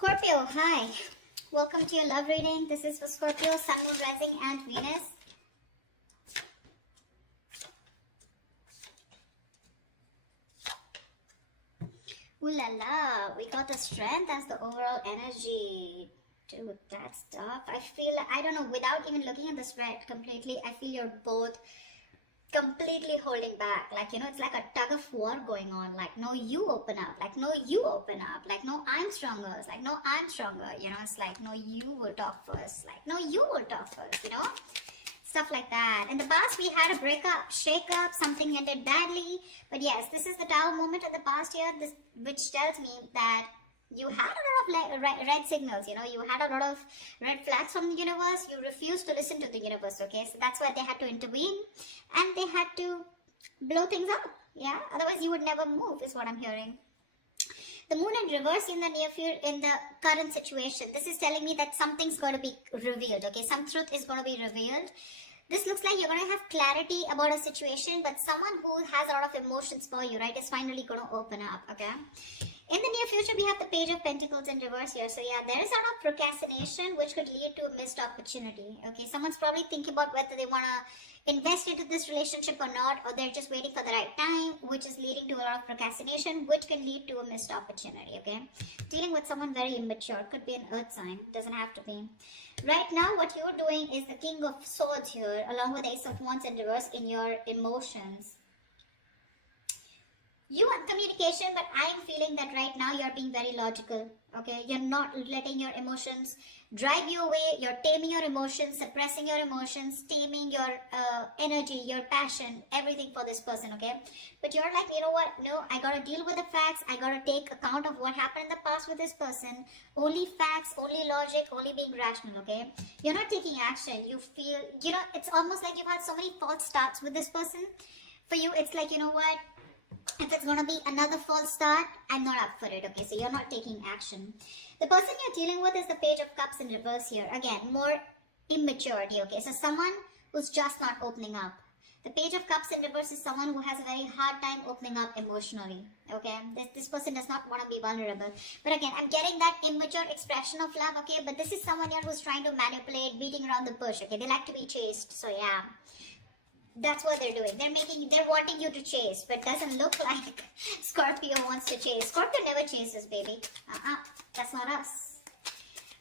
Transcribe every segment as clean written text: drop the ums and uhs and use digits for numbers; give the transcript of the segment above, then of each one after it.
Scorpio, hi. Welcome to your love reading. This is for Scorpio, Sun, Moon, Rising, and Venus. Ooh la la, we got the strength as the overall energy. Dude, that's tough. I feel, I don't know, without even looking at the spread completely, I feel you're both completely holding back. Like, it's like a tug of war going on. Like, no, you open up. Like, no, you open up. Like, no, I'm stronger. It's like, no, I'm stronger. It's like, no, you will talk first. Like, no, you will talk first. Stuff like that. In the past, we had a breakup, shake-up, something ended badly. But yes, this is the Tower moment of the past year, which tells me that you had a lot of red signals, you had a lot of red flags from the universe. You refused to listen to the universe, okay? So that's why they had to intervene and they had to blow things up, yeah? Otherwise, you would never move, is what I'm hearing. The moon in reverse in the near future, in the current situation. This is telling me that something's going to be revealed, okay? Some truth is going to be revealed. This looks like you're going to have clarity about a situation, but someone who has a lot of emotions for you, right, is finally going to open up, okay? In the near future, we have the Page of Pentacles in reverse here. So yeah, there is a lot of procrastination which could lead to a missed opportunity. Okay, someone's probably thinking about whether they want to invest into this relationship or not, or they're just waiting for the right time, which is leading to a lot of procrastination, which can lead to a missed opportunity. Okay, dealing with someone very immature, could be an earth sign, doesn't have to be. Right now, what you're doing is the King of Swords here, along with Ace of Wands in reverse in your emotions. You want communication, but I'm feeling that right now you're being very logical, okay? You're not letting your emotions drive you away. You're taming your emotions, suppressing your emotions, taming your energy, your passion, everything for this person, okay? But you're like, you know what? No, I gotta deal with the facts. I gotta take account of what happened in the past with this person. Only facts, only logic, only being rational, okay? You're not taking action. You feel, it's almost like you've had so many false starts with this person. For you, it's like, you know what? If it's going to be another false start, I'm not up for it, okay? So you're not taking action. The person you're dealing with is the Page of Cups in reverse here. Again, more immaturity, okay? So someone who's just not opening up. The Page of Cups in reverse is someone who has a very hard time opening up emotionally, okay? This person does not want to be vulnerable. But again, I'm getting that immature expression of love, okay? But this is someone here who's trying to manipulate, beating around the bush, okay? They like to be chased, so yeah. That's what they're doing. They're wanting you to chase, but doesn't look like Scorpio wants to chase. Scorpio never chases, baby. That's not us.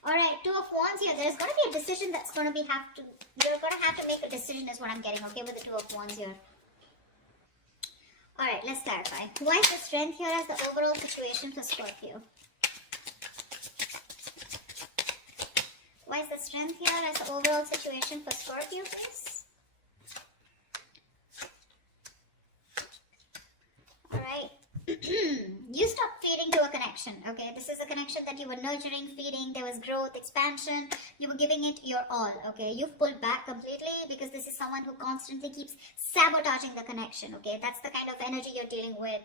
Alright, Two of Wands here. There's going to be a decision that's going to be you're going to have to make a decision is what I'm getting, okay, with the Two of Wands here. Alright, let's clarify. Why is the strength here as the overall situation for Scorpio? Why is the strength here as the overall situation for Scorpio, please? Alright, you stopped feeding to a connection, okay? This is a connection that you were nurturing, feeding, there was growth, expansion, you were giving it your all, okay? You've pulled back completely because this is someone who constantly keeps sabotaging the connection, okay? That's the kind of energy you're dealing with.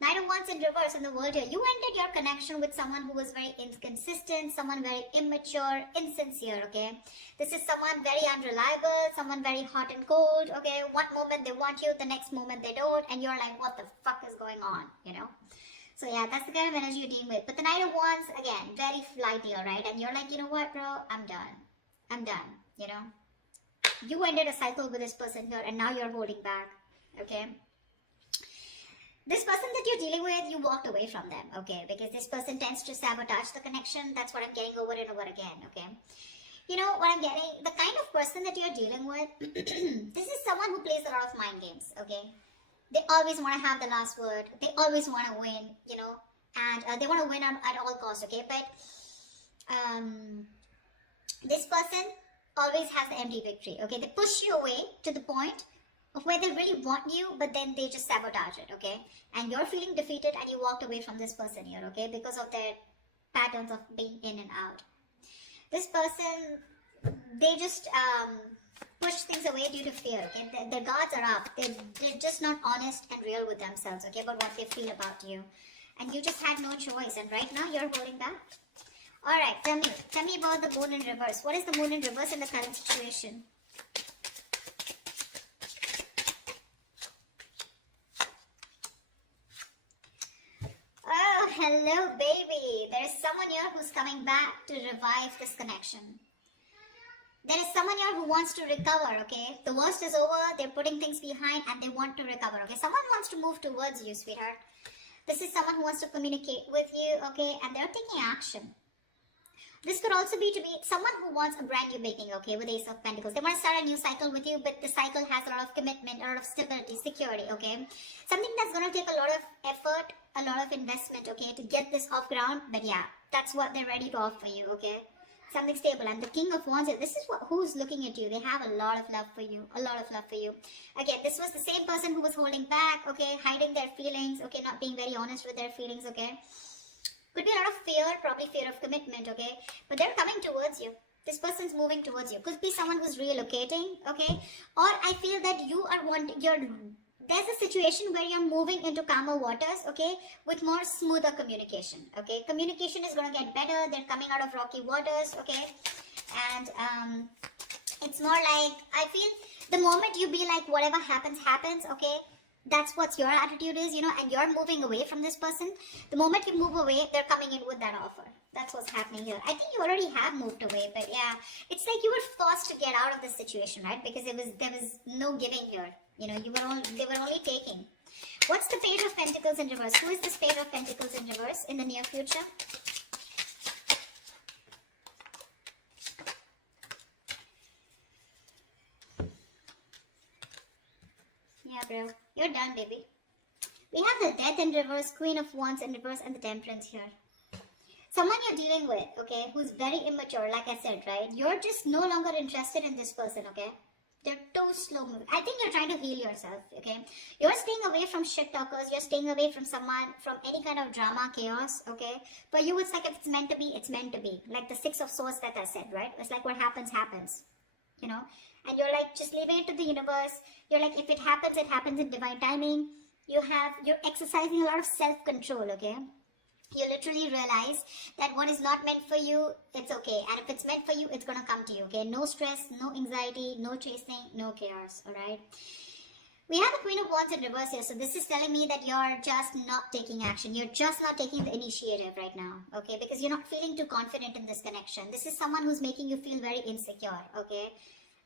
Knight of Wands in reverse in the world here. You ended your connection with someone who was very inconsistent, someone very immature, insincere, okay? This is someone very unreliable, someone very hot and cold, okay? One moment they want you, the next moment they don't, and you're like, what the fuck is going on, So yeah, that's the kind of energy you're dealing with. But the Knight of Wands, again, very flighty, alright? And you're like, you know what, bro? I'm done. I'm done, You ended a cycle with this person here, and now you're holding back, okay? This person that you're dealing with, you walked away from them, okay? Because this person tends to sabotage the connection. That's what I'm getting over and over again, okay? What I'm getting, the kind of person that you're dealing with, this is someone who plays a lot of mind games, okay? They always want to have the last word. They always want to win, and they want to win at all costs, okay? But this person always has the empty victory, okay? They push you away to the point of where they really want you, but then they just sabotage it, okay? And you're feeling defeated and you walked away from this person here, okay? Because of their patterns of being in and out. This person, they just push things away due to fear, okay? Their guards are up. They're just not honest and real with themselves, okay? About what they feel about you. And you just had no choice, and right now you're holding back. Alright, tell me about the moon in reverse. What is the moon in reverse in the current situation? Hello, baby. There is someone here who's coming back to revive this connection. There is someone here who wants to recover, okay? The worst is over, they're putting things behind and they want to recover, okay? Someone wants to move towards you, sweetheart. This is someone who wants to communicate with you, okay? And they're taking action. This could also be someone who wants a brand new beginning, okay, with Ace of Pentacles. They want to start a new cycle with you, but the cycle has a lot of commitment, a lot of stability, security, okay? Something that's going to take a lot of effort, a lot of investment, okay, to get this off ground. But yeah, that's what they're ready to offer you, okay? Something stable. And the King of Wands, this is who's looking at you. They have a lot of love for you, a lot of love for you. Again, this was the same person who was holding back, okay, hiding their feelings, okay, not being very honest with their feelings, okay? Could be a lot of fear, probably fear of commitment, okay? But they're coming towards you. This person's moving towards you. Could be someone who's relocating, okay? Or I feel that you are there's a situation where you're moving into calmer waters, okay? With more smoother communication, okay? Communication is going to get better. They're coming out of rocky waters, okay? And it's more like, I feel the moment you be like, whatever happens, happens, okay? That's what your attitude is, you know, and you're moving away from this person. The moment you move away, they're coming in with that offer. That's what's happening here. I think you already have moved away, but yeah, it's like you were forced to get out of this situation, right? Because there was no giving here. You know, they were only taking. What's the Page of Pentacles in reverse? Who is this Page of Pentacles in reverse in the near future? Yeah, bro. You're done, baby. We have the Death in reverse, Queen of Wands in reverse, and the Temperance here. Someone you're dealing with, okay, who's very immature, like I said, right? You're just no longer interested in this person, okay? They're too slow moving. I think you're trying to heal yourself, okay? You're staying away from shit talkers. You're staying away from someone, from any kind of drama, chaos, okay? For you, it's like if it's meant to be, it's meant to be. Like the Six of Swords that I said, right? It's like what happens, happens, you know? And you're like, just leave it to the universe. You're like, if it happens in divine timing. You're exercising a lot of self-control, okay? You literally realize that what is not meant for you, it's okay. And if it's meant for you, it's going to come to you, okay? No stress, no anxiety, no chasing, no chaos, all right? We have the Queen of Wands in reverse here. So this is telling me that you're just not taking action. You're just not taking the initiative right now, okay? Because you're not feeling too confident in this connection. This is someone who's making you feel very insecure, okay?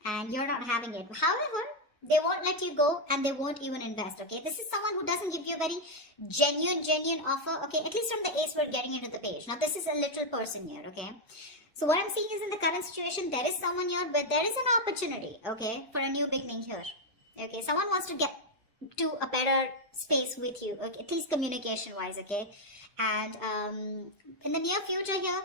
And you're not having it. However, they won't let you go and they won't even invest, okay? This is someone who doesn't give you a very genuine offer, okay? At least from the Ace, we're getting into the Page. Now, this is a literal person here, okay? So what I'm seeing is in the current situation, there is someone here where there is an opportunity, okay, for a new beginning here, okay? Someone wants to get to a better space with you, okay? At least communication-wise, okay? And in the near future here,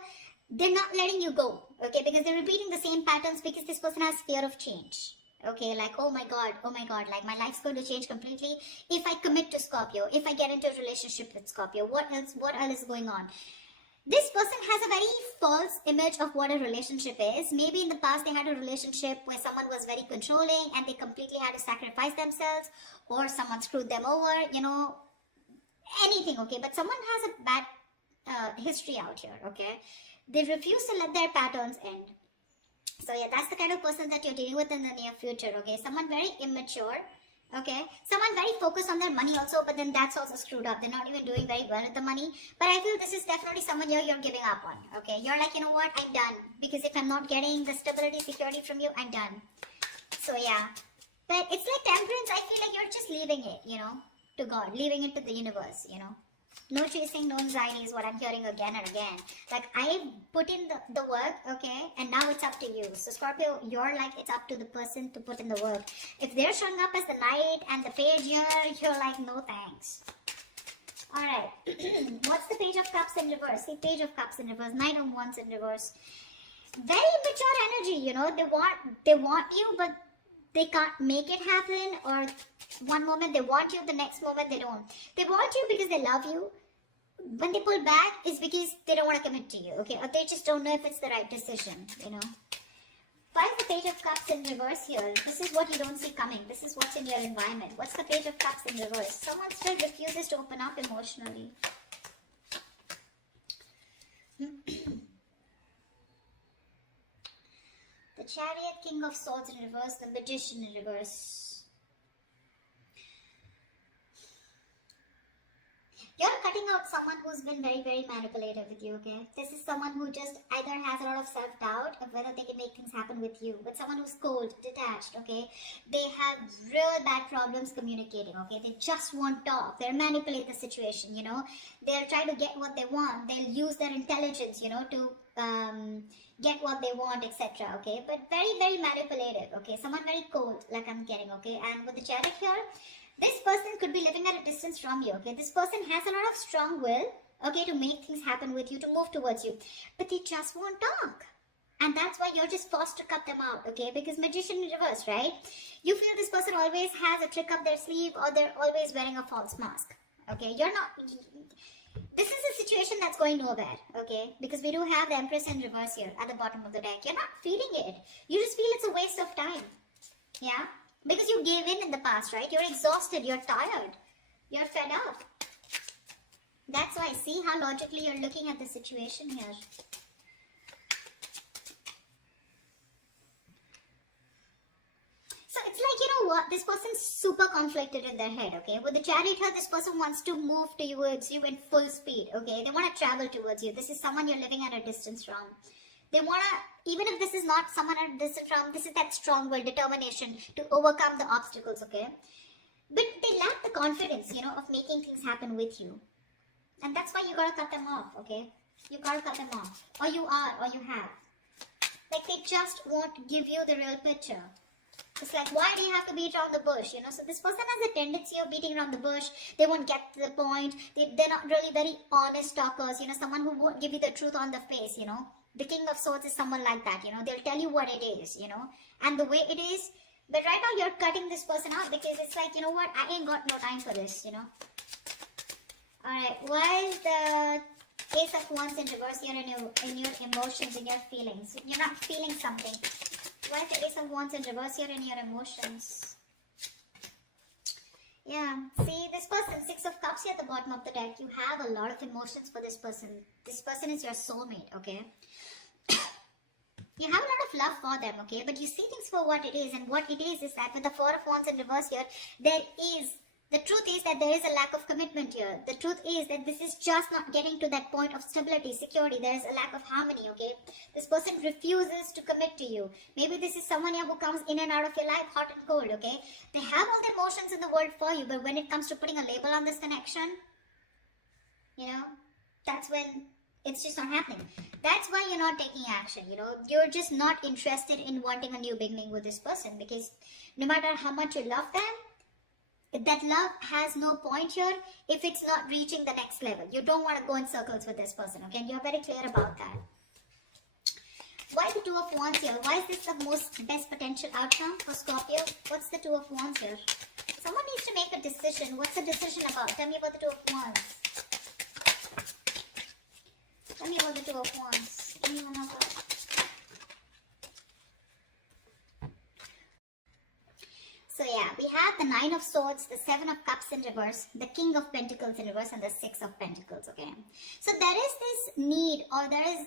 they're not letting you go, okay? Because they're repeating the same patterns because this person has fear of change. Okay, like, oh my god, like my life's going to change completely if I commit to Scorpio, if I get into a relationship with Scorpio. What else is going on? This person has a very false image of what a relationship is. Maybe in the past they had a relationship where someone was very controlling and they completely had to sacrifice themselves, or someone screwed them over, you know, anything, okay? But someone has a bad history out here, okay? They refuse to let their patterns end. So yeah, that's the kind of person that you're dealing with in the near future, okay? Someone very immature, okay? Someone very focused on their money also, but then that's also screwed up. They're not even doing very well with the money. But I feel this is definitely someone you're giving up on, okay? You're like, you know what? I'm done. Because if I'm not getting the stability, security from you, I'm done. So yeah. But it's like Temperance. I feel like you're just leaving it, you know, to God. Leaving it to the universe, you know. No chasing, no anxiety is what I'm hearing again and again. Like, I put in the work, okay? And now it's up to you. So, Scorpio, you're like, it's up to the person to put in the work. If they're showing up as the Knight and the Page here, you're like, no thanks. Alright. What's the Page of Cups in reverse? See, Page of Cups in reverse. Knight of Wands in reverse. Very immature energy, you know. They want you, but they can't make it happen. Or one moment they want you, the next moment they don't. They want you because they love you. When they pull back, it's because they don't want to commit to you, okay? Or they just don't know if it's the right decision, you know? Why is the Page of Cups in reverse here? This is what you don't see coming. This is what's in your environment. What's the Page of Cups in reverse? Someone still refuses to open up emotionally. The Chariot, King of Swords in reverse, the Magician in reverse. You're cutting out someone who's been very, very manipulative with you, okay? This is someone who just either has a lot of self-doubt of whether they can make things happen with you. But someone who's cold, detached, okay? They have real bad problems communicating, okay? They just won't talk. They'll manipulate the situation, you know? They'll try to get what they want. They'll use their intelligence, you know, to get what they want, etc., okay? But very, very manipulative, okay? Someone very cold, like I'm getting, okay? And with the Chariot here, this person could be living at a distance from you, okay? This person has a lot of strong will, okay, to make things happen with you, to move towards you. But they just won't talk. And that's why you're just forced to cut them out, okay? Because Magician in reverse, right? You feel this person always has a trick up their sleeve, or they're always wearing a false mask, okay? You're not... This is a situation that's going nowhere, okay? Because we do have the Empress in reverse here at the bottom of the deck. You're not feeling it. You just feel it's a waste of time, yeah? Because you gave in the past, right? You're exhausted, you're tired, you're fed up. That's why, see how logically you're looking at the situation here. So it's like, you know what, this person's super conflicted in their head, okay? With the Chariot here, this person wants to move towards you in full speed, okay? They want to travel towards you. This is someone you're living at a distance from. They want to, even if this is not someone at a distance from, this is that strong will, determination to overcome the obstacles, okay? But they lack the confidence, you know, of making things happen with you. And that's why you gotta cut them off, okay? You gotta cut them off. Or you are, or you have. Like, they just won't give you the real picture. It's like, why do you have to beat around the bush, you know? So this person has a tendency of beating around the bush. They won't get to the point. They're not really very honest talkers, you know, someone who won't give you the truth on the face, you know? The King of Swords is someone like that, you know? They'll tell you what it is, you know? And the way it is. But right now, you're cutting this person out because it's like, you know what? I ain't got no time for this, you know? Alright, why is the Ace of Wands in reverse here in your emotions, in your feelings? You're not feeling something. Why is the Ace of Wands in reverse here in your emotions? Yeah, see, this person, Six of Cups here at the bottom of the deck, you have a lot of emotions for this person. This person is your soulmate, okay? You have a lot of love for them, okay? But you see things for what it is, and what it is that with the Four of Wands in reverse here, the truth is that there is a lack of commitment here. The truth is that this is just not getting to that point of stability, security. There is a lack of harmony, okay? This person refuses to commit to you. Maybe this is someone here who comes in and out of your life, hot and cold, okay? They have all the emotions in the world for you, but when it comes to putting a label on this connection, you know, that's when it's just not happening. That's why you're not taking action, you know. You're just not interested in wanting a new beginning with this person, because no matter how much you love them, that love has no point here if it's not reaching the next level. You don't want to go in circles with this person, okay? And you're very clear about that. Why the Two of Wands here? Why is this the best potential outcome for Scorpio? What's the Two of Wands here? Someone needs to make a decision. What's the decision about? Tell me about the Two of Wands. Tell me about the Two of Wands. Anyone of us? So yeah, we have the Nine of Swords, the Seven of Cups in reverse, the King of Pentacles in reverse, and the Six of Pentacles, okay? So there is this need, or there is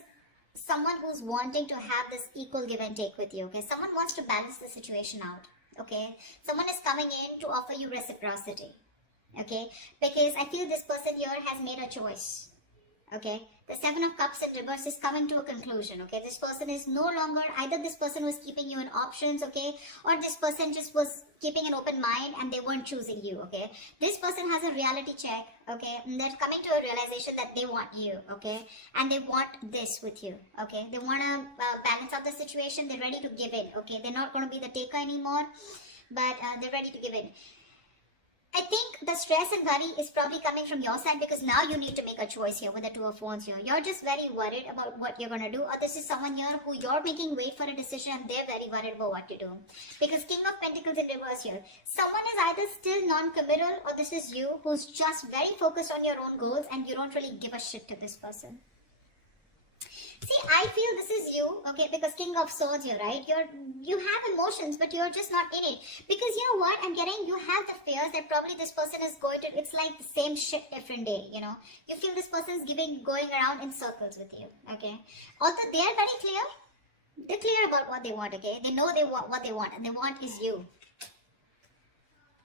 someone who's wanting to have this equal give and take with you, okay? Someone wants to balance the situation out, okay? Someone is coming in to offer you reciprocity, okay? Because I feel this person here has made a choice. Okay, the Seven of Cups in reverse is coming to a conclusion, okay? This person is no longer, either this person was keeping you in options, okay? Or this person just was keeping an open mind and they weren't choosing you, okay? This person has a reality check, okay? And they're coming to a realization that they want you, okay? And they want this with you, okay? They want to balance out the situation. They're ready to give in, okay? They're not going to be the taker anymore, but they're ready to give in. I think the stress and worry is probably coming from your side, because now you need to make a choice here with the Two of Wands here. You're just very worried about what you're going to do, or this is someone here who you're making wait for a decision and they're very worried about what to do. Because King of Pentacles in reverse here. Someone is either still non-committal, or this is you who's just very focused on your own goals and you don't really give a shit to this person. See, I feel this is you, okay, because King of Swords here, right? You have emotions, but you're just not in it. Because you know what? I'm getting, you have the fears that probably this person is going to, it's like the same shit different day, you know? You feel this person is going around in circles with you, okay? Although they are very clear, they're clear about what they want, okay? They know they want what they want, and they want is you.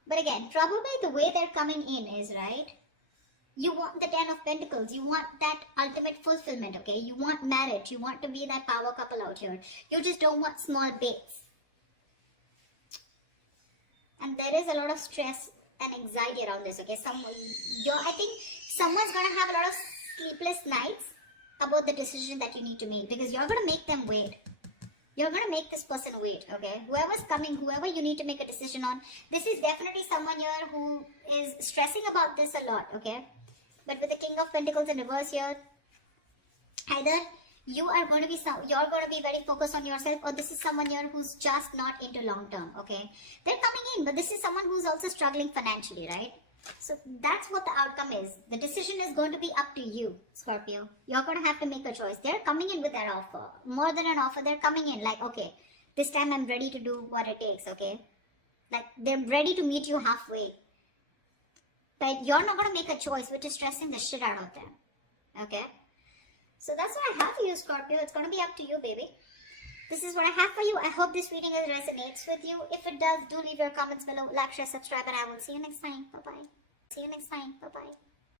But again, probably the way they're coming in is, right? You want the 10 of Pentacles. You want that ultimate fulfillment, okay? You want marriage. You want to be that power couple out here. You just don't want small baits. And there is a lot of stress and anxiety around this, okay? I think someone's going to have a lot of sleepless nights about the decision that you need to make, because you're going to make them wait. You're going to make this person wait, okay? Whoever's coming, whoever you need to make a decision on, this is definitely someone here who is stressing about this a lot, okay? But with the King of Pentacles in reverse here, either you're going to be very focused on yourself, or this is someone here who's just not into long term, okay? They're coming in, but this is someone who's also struggling financially, right? So that's what the outcome is. The decision is going to be up to you, Scorpio. You're going to have to make a choice. They're coming in with their offer. More than an offer, they're coming in like, okay, this time I'm ready to do what it takes, okay? Like, they're ready to meet you halfway. But you're not going to make a choice, which is stressing the shit out of them, okay? So that's what I have for you, Scorpio. It's going to be up to you, baby. This is what I have for you. I hope this reading resonates with you. If it does, do leave your comments below. Like, share, subscribe, and I will see you next time. Bye-bye. See you next time. Bye-bye.